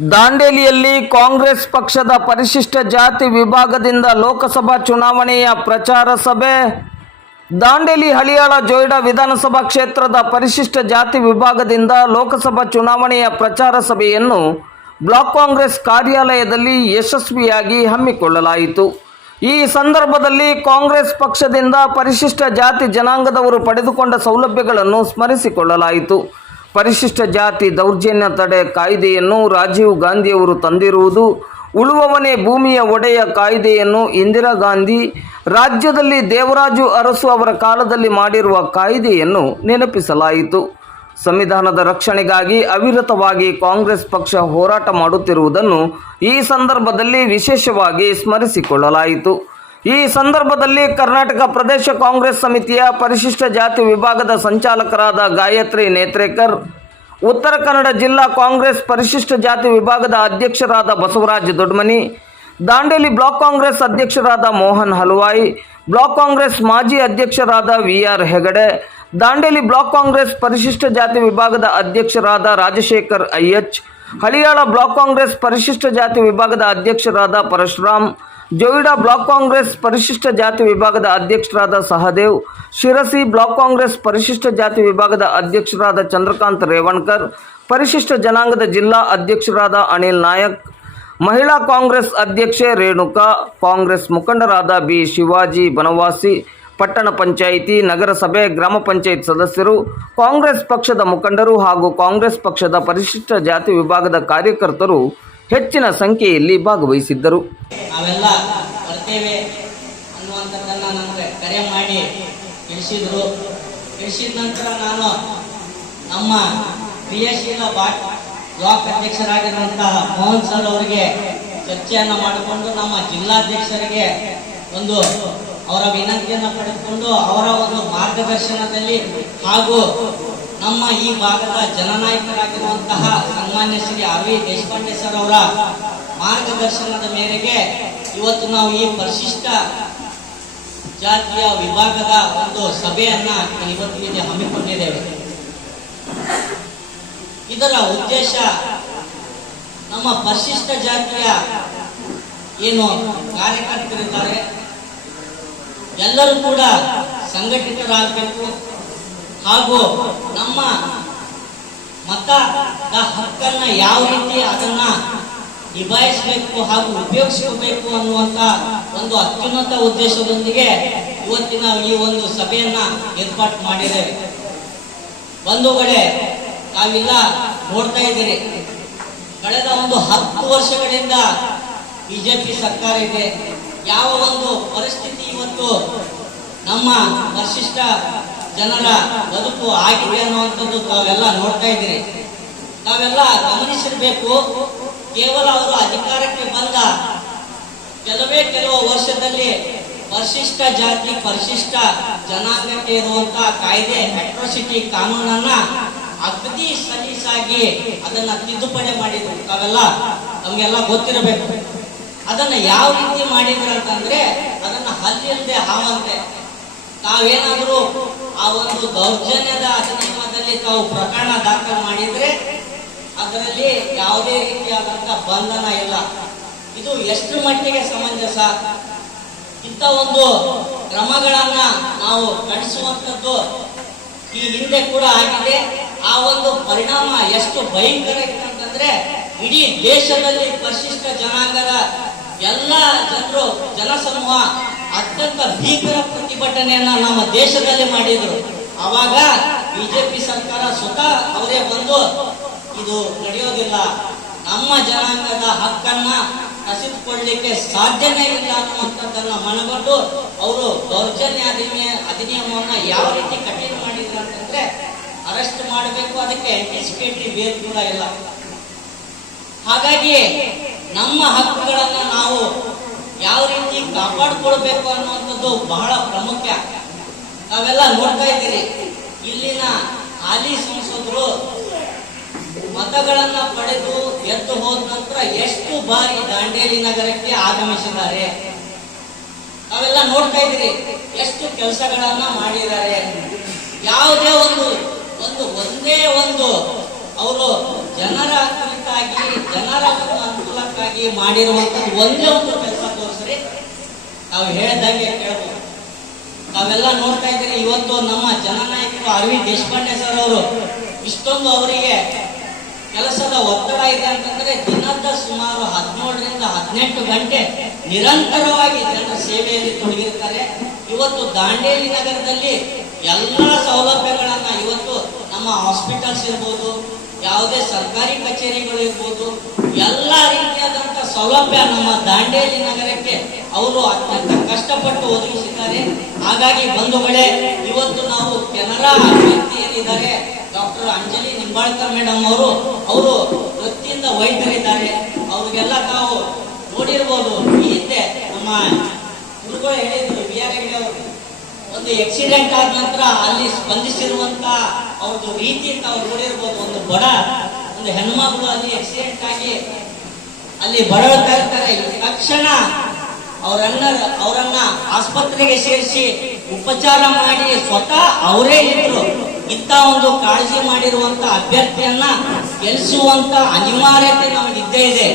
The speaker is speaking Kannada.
ದಾಂಡೇಲಿಯಲ್ಲಿ ಕಾಂಗ್ರೆಸ್ ಪಕ್ಷದ ಪರಿಶಿಷ್ಟ ಜಾತಿ ವಿಭಾಗದಿಂದ ಲೋಕಸಭಾ ಚುನಾವಣೆಯ ಪ್ರಚಾರ ಸಭೆ. ದಾಂಡೇಲಿ ಹಳಿಯಾಳ ಜೋಯಿಡಾ ವಿಧಾನಸಭಾ ಕ್ಷೇತ್ರದ ಪರಿಶಿಷ್ಟ ಜಾತಿ ವಿಭಾಗದಿಂದ ಲೋಕಸಭಾ ಚುನಾವಣೆಯ ಪ್ರಚಾರ ಸಭೆಯನ್ನು ಬ್ಲಾಕ್ ಕಾಂಗ್ರೆಸ್ ಕಾರ್ಯಾಲಯದಲ್ಲಿ ಯಶಸ್ವಿಯಾಗಿ ಹಮ್ಮಿಕೊಳ್ಳಲಾಯಿತು. ಈ ಸಂದರ್ಭದಲ್ಲಿ ಕಾಂಗ್ರೆಸ್ ಪಕ್ಷದಿಂದ ಪರಿಶಿಷ್ಟ ಜಾತಿ ಜನಾಂಗದವರು ಪಡೆದುಕೊಂಡ ಸೌಲಭ್ಯಗಳನ್ನು ಸ್ಮರಿಸಿಕೊಳ್ಳಲಾಯಿತು. ಪರಿಶಿಷ್ಟ ಜಾತಿ ದೌರ್ಜನ್ಯ ತಡೆ ಕಾಯ್ದೆಯನ್ನು ರಾಜೀವ್ ಗಾಂಧಿಯವರು ತಂದಿರುವುದು, ಉಳುವವನೇ ಭೂಮಿಯ ಒಡೆಯ ಕಾಯ್ದೆಯನ್ನು ಇಂದಿರಾ ಗಾಂಧಿ ರಾಜ್ಯದಲ್ಲಿ ದೇವರಾಜು ಅರಸು ಅವರ ಕಾಲದಲ್ಲಿ ಮಾಡಿರುವ ಕಾಯ್ದೆಯನ್ನು ನೆನಪಿಸಲಾಯಿತು. ಸಂವಿಧಾನದ ರಕ್ಷಣೆಗಾಗಿ ಅವಿರತವಾಗಿ ಕಾಂಗ್ರೆಸ್ ಪಕ್ಷ ಹೋರಾಟ ಮಾಡುತ್ತಿರುವುದನ್ನು ಈ ಸಂದರ್ಭದಲ್ಲಿ ವಿಶೇಷವಾಗಿ ಸ್ಮರಿಸಿಕೊಳ್ಳಲಾಯಿತು. ಈ ಸಂದರ್ಭದಲ್ಲಿ ಕರ್ನಾಟಕ ಪ್ರದೇಶ ಕಾಂಗ್ರೆಸ್ ಸಮಿತಿಯ ಪರಿಶಿಷ್ಟ ಜಾತಿ ವಿಭಾಗದ ಸಂಚಾಲಕರಾದ ಗಾಯತ್ರಿ ನೇತ್ರೇಕರ್, ಉತ್ತರ ಕನ್ನಡ ಜಿಲ್ಲಾ ಕಾಂಗ್ರೆಸ್ ಪರಿಶಿಷ್ಟ ಜಾತಿ ವಿಭಾಗದ ಅಧ್ಯಕ್ಷರಾದ ಬಸವರಾಜ ದೊಡ್ಮನಿ, ದಾಂಡೇಲಿ ಬ್ಲಾಕ್ ಕಾಂಗ್ರೆಸ್ ಅಧ್ಯಕ್ಷರಾದ ಮೋಹನ್ ಹಲವಾಯಿ, ಬ್ಲಾಕ್ ಕಾಂಗ್ರೆಸ್ ಮಾಜಿ ಅಧ್ಯಕ್ಷರಾದ ವಿಆರ್ ಹೆಗಡೆ, ದಾಂಡೇಲಿ ಬ್ಲಾಕ್ ಕಾಂಗ್ರೆಸ್ ಪರಿಶಿಷ್ಟ ಜಾತಿ ವಿಭಾಗದ ಅಧ್ಯಕ್ಷರಾದ ರಾಜಶೇಖರ್ ಐಎಚ್, ಹಳಿಯಾಳ ಬ್ಲಾಕ್ ಕಾಂಗ್ರೆಸ್ ಪರಿಶಿಷ್ಟ ಜಾತಿ ವಿಭಾಗದ ಅಧ್ಯಕ್ಷರಾದ ಪರಶುರಾಮ್, ಜೋಯಿಡಾ ಬ್ಲಾಕ್ ಕಾಂಗ್ರೆಸ್ ಪರಿಶಿಷ್ಟ ಜಾತಿ ವಿಭಾಗದ ಅಧ್ಯಕ್ಷರಾದ ಸಹದೇವ್, ಶಿರಸಿ ಬ್ಲಾಕ್ ಕಾಂಗ್ರೆಸ್ ಪರಿಶಿಷ್ಟ ಜಾತಿ ವಿಭಾಗದ ಅಧ್ಯಕ್ಷರಾದ ಚಂದ್ರಕಾಂತ್ ರೇವಣ್ಕರ್, ಪರಿಶಿಷ್ಟ ಜನಾಂಗದ ಜಿಲ್ಲಾ ಅಧ್ಯಕ್ಷರಾದ ಅನಿಲ್ ನಾಯಕ್, ಮಹಿಳಾ ಕಾಂಗ್ರೆಸ್ ಅಧ್ಯಕ್ಷೆ ರೇಣುಕಾ, ಕಾಂಗ್ರೆಸ್ ಮುಖಂಡರಾದ ಬಿ ಶಿವಾಜಿ ಬನವಾಸಿ, ಪಟ್ಟಣ ಪಂಚಾಯಿತಿ, ನಗರಸಭೆ, ಗ್ರಾಮ ಪಂಚಾಯತ್ ಸದಸ್ಯರು, ಕಾಂಗ್ರೆಸ್ ಪಕ್ಷದ ಮುಖಂಡರು ಹಾಗೂ ಕಾಂಗ್ರೆಸ್ ಪಕ್ಷದ ಪರಿಶಿಷ್ಟ ಜಾತಿ ವಿಭಾಗದ ಕಾರ್ಯಕರ್ತರು ಹೆಚ್ಚಿನ ಸಂಖ್ಯೆಯಲ್ಲಿ ಭಾಗವಹಿಸಿದ್ದರು. ನಾವೆಲ್ಲ ಬರ್ತೇವೆ ಅನ್ನುವಂಥದ್ದನ್ನು ನನಗೆ ಕರೆ ಮಾಡಿ ತಿಳಿಸಿದ್ರು. ತಿಳಿಸಿದ ನಂತರ ನಾನು ನಮ್ಮ ಕ್ರಿಯಾಶೀಲ ಬ್ಲಾಕ್ ಅಧ್ಯಕ್ಷರಾಗಿರುವಂತಹ ಮೋಹನ್ ಸರ್ ಅವರಿಗೆ ಚರ್ಚೆಯನ್ನು ಮಾಡಿಕೊಂಡು ನಮ್ಮ ಜಿಲ್ಲಾಧ್ಯಕ್ಷರಿಗೆ ಒಂದು ಅವರ ವಿನಂತಿಯನ್ನು ಪಡೆದುಕೊಂಡು ಅವರ ಒಂದು ಮಾರ್ಗದರ್ಶನದಲ್ಲಿ ಹಾಗೂ ನಮ್ಮ ಈ ಭಾಗದ ಜನನಾಯಕರಾಗಿರುವಂತಹ ಸನ್ಮಾನ್ಯ Shri R V Deshpande sir ಅವರ ಮಾರ್ಗದರ್ಶನದ ಮೇರೆಗೆ ಇವತ್ತು ನಾವು ಈ ಪರಿಶಿಷ್ಟ ಜಾತಿಯ ವಿಭಾಗದ ಒಂದು ಸಭೆಯನ್ನ ಇವತ್ತಿಗೆ ಹಮ್ಮಿಕೊಂಡಿದ್ದೇವೆ. ಇದರ ಉದ್ದೇಶ ನಮ್ಮ ಪರಿಶಿಷ್ಟ ಜಾತಿಯ ಏನು ಕಾರ್ಯಕರ್ತರಿದ್ದಾರೆ ಎಲ್ಲರೂ ಕೂಡ ಸಂಘಟಿತರಾಗಬೇಕು ಹಾಗೂ ನಮ್ಮ ಮತದ ಹಕ್ಕನ್ನ ಯಾವ ರೀತಿ ಅದನ್ನ ನಿಭಾಯಿಸಬೇಕು ಹಾಗೂ ಉಪಯೋಗಿಸಬೇಕು ಅನ್ನುವಂತ ಒಂದು ಅತ್ಯುನ್ನತ ಉದ್ದೇಶದೊಂದಿಗೆ ಇವತ್ತಿನ ಈ ಒಂದು ಸಭೆಯನ್ನ ಏರ್ಪಾటు ಮಾಡಿದ್ದೇವೆ. ಬಂಧುಗಳೇ, ನಾವೆಲ್ಲ ನೋಡ್ತಾ ಇದ್ದೀರಿ, ಕಳೆದ ಒಂದು 10 ವರ್ಷಗಳಿಂದ ಬಿಜೆಪಿ ಸರ್ಕಾರ ಇದೆ. ಯಾವ ಒಂದು ಪರಿಸ್ಥಿತಿ ಇವತ್ತು ನಮ್ಮ ಪರಿಶಿಷ್ಟ ಜನರ ಬದುಕು ಆಗಿದೆ ಅನ್ನುವಂಥದ್ದು ತಾವೆಲ್ಲ ನೋಡ್ತಾ ಇದ್ದೀರಿ. ತಾವೆಲ್ಲ ಗಮನಿಸಿರ್ಬೇಕು, ಕೇವಲ ಅವರು ಅಧಿಕಾರಕ್ಕೆ ಬಂದ ಕೆಲವು ವರ್ಷದಲ್ಲಿ ಪರಿಶಿಷ್ಟ ಜಾತಿ ಪರಿಶಿಷ್ಟ ಜನಾಂಗಕ್ಕೆ ಇರುವಂತಹ ಕಾಯ್ದೆ ಅಟ್ರಾಸಿಟಿ ಕಾನೂನನ್ನ ಅಗದಿ ಸಲೀಸಾಗಿ ಅದನ್ನ ತಿದ್ದುಪಡಿ ಮಾಡಿದ್ರು. ತಾವೆಲ್ಲ ನಮ್ಗೆಲ್ಲ ಗೊತ್ತಿರಬೇಕು. ಅದನ್ನ ಯಾವ ರೀತಿ ಮಾಡಿದ್ರು ಅಂತಂದ್ರೆ, ಅದನ್ನ ಹಲ್ಲಿಲ್ಲದೆ ಹಾವಂತೆ ತಾವೇನಾದರೂ ಆ ಒಂದು ದೌರ್ಜನ್ಯದ ಅಧಿನಿಯಮದಲ್ಲಿ ತಾವು ಪ್ರಕರಣ ದಾಖಲು ಮಾಡಿದ್ರೆ ಅದರಲ್ಲಿ ಯಾವುದೇ ರೀತಿಯಾದಂತಹ ಬಂಧನ ಇಲ್ಲ. ಇದು ಎಷ್ಟು ಮಟ್ಟಿಗೆ ಸಮಂಜಸ? ಇಂಥ ಒಂದು ಕ್ರಮಗಳನ್ನ ನಾವು ನಡೆಸುವಂಥದ್ದು ಈ ಹಿಂದೆ ಕೂಡ ಆಗಿದೆ. ಆ ಒಂದು ಪರಿಣಾಮ ಎಷ್ಟು ಭಯಂಕರ ಇದೆ ಅಂತಂದ್ರೆ, ಇಡೀ ದೇಶದಲ್ಲಿ ಪರಿಶಿಷ್ಟ ಜನಾಂಗದ ಎಲ್ಲ ಜನರು ಜನಸಮೂಹ ಅತ್ಯಂತ ಭೀಕರ ಪ್ರತಿಭಟನೆಯನ್ನ ನಮ್ಮ ದೇಶದಲ್ಲಿ ಮಾಡಿದ್ರು. ಅವಾಗ ಬಿಜೆಪಿ ಸರ್ಕಾರ ಸ್ವತಃ ಅವರೇ ಬಂದು ಇದು ನಡೆಯೋದಿಲ್ಲ, ನಮ್ಮ ಜನಾಂಗದ ಹಕ್ಕನ್ನ ಕಸಿದುಕೊಳ್ಳಲಿಕ್ಕೆ ಸಾಧ್ಯನೇ ಇಲ್ಲ ಅನ್ನುವಂಥದ್ದನ್ನ ಮನಗೊಂಡು ಅವರು ದೌರ್ಜನ್ಯ ಅಧಿನಿಯಮವನ್ನ ಯಾವ ರೀತಿ ಕಠಿಣ ಮಾಡಿದ್ರು ಅಂತಂದ್ರೆ, ಅರೆಸ್ಟ್ ಮಾಡಬೇಕು, ಅದಕ್ಕೆ ಆಂಟಿಸಿಪೇಟರಿ ಬೇಲ್ ಕೂಡ ಇಲ್ಲ. ಹಾಗಾಗಿ ನಮ್ಮ ಹಕ್ಕುಗಳನ್ನ ನಾವು ಯಾವ ರೀತಿ ಕಾಪಾಡಿಕೊಳ್ಬೇಕು ಅನ್ನುವಂಥದ್ದು ಬಹಳ ಪ್ರಾಮುಖ್ಯ. ನಾವೆಲ್ಲ ನೋಡ್ತಾ ಇದ್ದೀರಿ, ಇಲ್ಲಿನ ಹಾಲಿ ಸಂಸದರು ಮತಗಳನ್ನ ಪಡೆದು ಗೆದ್ದು ಹೋದ ನಂತರ ಎಷ್ಟು ಬಾರಿ ದಾಂಡೇಲಿ ನಗರಕ್ಕೆ ಆಗಮಿಸಿದ್ದಾರೆ. ನಾವೆಲ್ಲ ನೋಡ್ತಾ ಇದ್ದೀರಿ, ಎಷ್ಟು ಕೆಲಸಗಳನ್ನ ಮಾಡಿದ್ದಾರೆ. ಯಾವುದೇ ಒಂದೇ ಒಂದು ಅವರು ಜನರ ಕುರಿತಾಗಿ ಜನರ ಅಭಿವೃದ್ಧಿಗಾಗಿ ಮಾಡಿರುವಂಥದ್ದು ಒಂದೇ ಒಂದು ಕೆಲಸ ತೋರಿಸ್ರಿ, ನಾವು ಹೇಳ್ದಂಗೆ ಕೇಳ್ಬೋದು. ತಾವೆಲ್ಲ ನೋಡ್ತಾ ಇದ್ದೀರಿ, ಇವತ್ತು ನಮ್ಮ ಜನನಾಯಕರು ಅರವಿಂದ್ ದೇಶಪಾಂಡೆ ಸರ್ ಅವರು ಇಷ್ಟೊಂದು ಅವರಿಗೆ ಕೆಲಸದ ಒತ್ತಡ ಇದೆ ಅಂತಂದ್ರೆ ದಿನದ ಸುಮಾರು 17ರಿಂದ 18 ಗಂಟೆ ನಿರಂತರವಾಗಿ ಜನರ ಸೇವೆಯಲ್ಲಿ ತೊಡಗಿರ್ತಾರೆ. ಇವತ್ತು ದಾಂಡೇಲಿ ನಗರದಲ್ಲಿ ಎಲ್ಲ ಸೌಲಭ್ಯಗಳನ್ನ ಇವತ್ತು ನಮ್ಮ ಹಾಸ್ಪಿಟಲ್ಸ್ ಇರ್ಬೋದು, ಯಾವುದೇ ಸರ್ಕಾರಿ ಕಚೇರಿಗಳು ಇರ್ಬೋದು, ಎಲ್ಲ ರೀತಿಯಾದಂತ ಸೌಲಭ್ಯ ನಮ್ಮ ದಾಂಡೇಲಿ ನಗರಕ್ಕೆ ಅವರು ಅತ್ಯಂತ ಕಷ್ಟಪಟ್ಟು ಒದಗಿಸಿದ್ದಾರೆ. ಹಾಗಾಗಿ ಬಂಧುಗಳೇ, ಇವತ್ತು ನಾವು ಕೆನರಾ ಅಭ್ಯರ್ಥಿ ಏನಿದ್ದಾರೆ ಡಾಕ್ಟರ್ ಅಂಜಲಿ ನಿಂಬಾಳ್ಕರ್ ಮೇಡಮ್ ಅವರು ವೃತ್ತಿಯಿಂದ ವೈದ್ಯರಿದ್ದಾರೆ. ಅವ್ರಿಗೆಲ್ಲ ತಾವು ನೋಡಿರ್ಬೋದು. ಈ ಹಿಂದೆ ನಮ್ಮ ಗುರುಗಳು ಹೇಳಿದ್ರು, ವಿ ಆರ್ ಹೆಗ್ಡೆ ಅವರು ಒಂದು ಆಕ್ಸಿಡೆಂಟ್ ಆದ ನಂತರ ಅಲ್ಲಿ ಸ್ಪಂದಿಸಿರುವಂತ ಅವ್ರದ್ದು ರೀತಿ ತಾವು ನೋಡಿರ್ಬೋದು. ಒಂದು ಹೆಣ್ಮಗಳು ಅಲ್ಲಿ ಆಕ್ಸಿಡೆಂಟ್ ಆಗಿ ಅಲ್ಲಿ ಬರಳ್ತಾ ಇರ್ತಾರೆ, ತಕ್ಷಣ ಅವರನ್ನ ಆಸ್ಪತ್ರೆಗೆ ಸೇರಿಸಿ ಉಪಚಾರ ಮಾಡಿ ಸ್ವತಃ ಅವರೇ ಇದ್ರು. ಇಂಥ ಒಂದು ಕಾಳಜಿ ಮಾಡಿರುವಂತ ಅಭ್ಯರ್ಥಿಯನ್ನ ಗೆಲ್ಲಿಸುವಂತ ಅನಿವಾರ್ಯತೆ ನಮಗಿದ್ದೇ ಇದೆ.